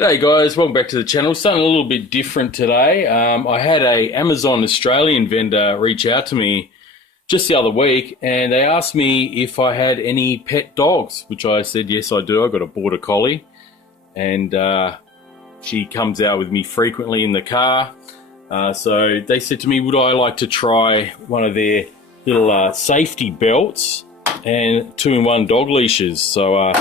G'day guys, welcome back to the channel. Something a little bit different today. I had a Amazon Australian vendor reach out to me just the other week and they asked me if I had any pet dogs, which I said yes I do. I've got a border collie and she comes out with me frequently in the car. So they said to me, would I like to try one of their little safety belts and 2-in-1 dog leashes. So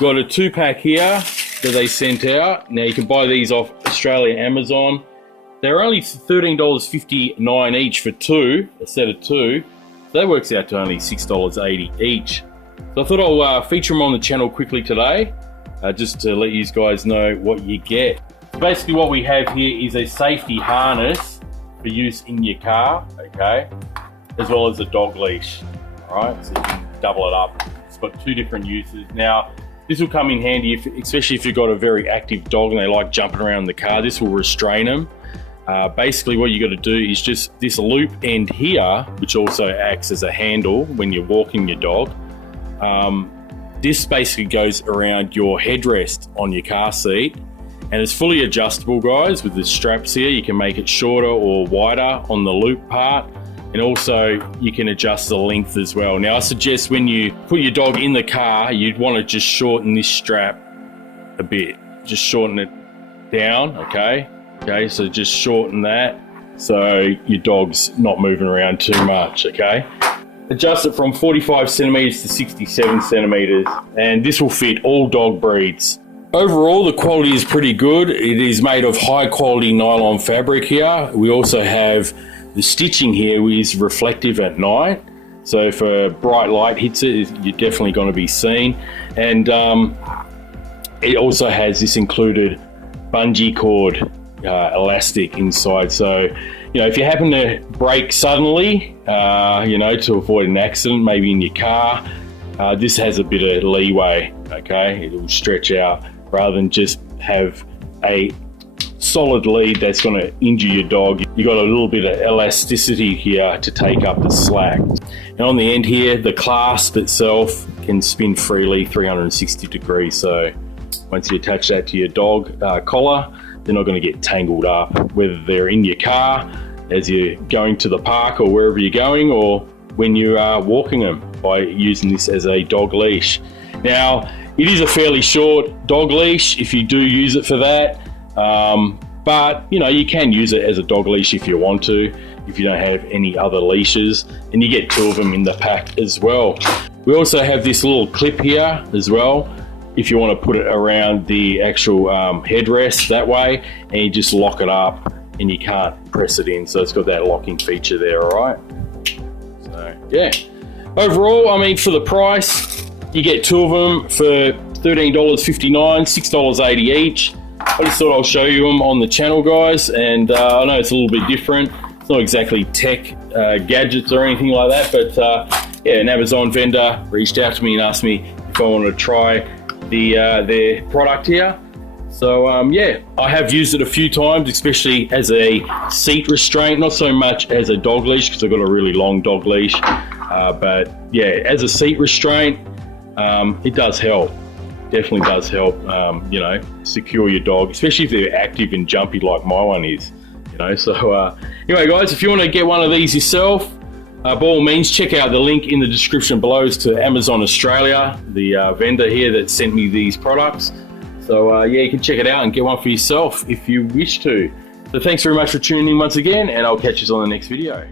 got a 2-pack here that they sent out. Now you can buy these off Australia Amazon. They're only $13.59 each for two, a set of two. So that works out to only $6.80 each. So I thought I'll feature them on the channel quickly today, just to let you guys know what you get. So basically what we have here is a safety harness for use in your car, okay, as well as a dog leash. All right, so you can double it up. It's got two different uses. Now, this will come in handy, especially if you've got a very active dog and they like jumping around the car. This will restrain them. Basically, what you got to do is just this loop end here, which also acts as a handle when you're walking your dog. This basically goes around your headrest on your car seat, and it's fully adjustable, guys, with the straps here. You can make it shorter or wider on the loop part. And also you can adjust the length as well. Now I suggest when you put your dog in the car, you'd want to just shorten this strap a bit. Just shorten it down, okay? Okay, so just shorten that so your dog's not moving around too much, okay? Adjust it from 45 centimeters to 67 centimeters, and this will fit all dog breeds. Overall, the quality is pretty good. It is made of high quality nylon fabric here. We also have the stitching here is reflective at night, so if a bright light hits it, you're definitely going to be seen. And it also has this included bungee cord elastic inside, so you know, if you happen to brake suddenly, you know, to avoid an accident, maybe in your car, this has a bit of leeway, okay? It will stretch out rather than just have a solid lead that's going to injure your dog. You got a little bit of elasticity here to take up the slack. And on the end here, the clasp itself can spin freely 360 degrees. So once you attach that to your dog collar, they're not going to get tangled up, whether they're in your car as you're going to the park or wherever you're going, or when you are walking them by using this as a dog leash. Now, it is a fairly short dog leash if you do use it for that. But you know, you can use it as a dog leash if you want to, if you don't have any other leashes, and you get 2 of them in the pack as well. We also have this little clip here as well, if you want to put it around the actual headrest that way, and you just lock it up and you can't press it in, so it's got that locking feature there. All right, so yeah, overall, I mean, for the price, you get 2 of them for $13.59, $6.80 each. I just thought I'll show you them on the channel, guys, and I know it's a little bit different. It's not exactly tech gadgets or anything like that, but yeah, an Amazon vendor reached out to me and asked me if I wanted to try their product here. So yeah, I have used it a few times, especially as a seat restraint, not so much as a dog leash because I've got a really long dog leash, but yeah, as a seat restraint, it does help. Definitely does help, you know, secure your dog, especially if they're active and jumpy like my one is, you know. So anyway, guys, if you want to get one of these yourself, by all means, check out the link in the description below to Amazon Australia, the vendor here that sent me these products. So yeah, you can check it out and get one for yourself if you wish to. So thanks very much for tuning in once again, and I'll catch you on the next video.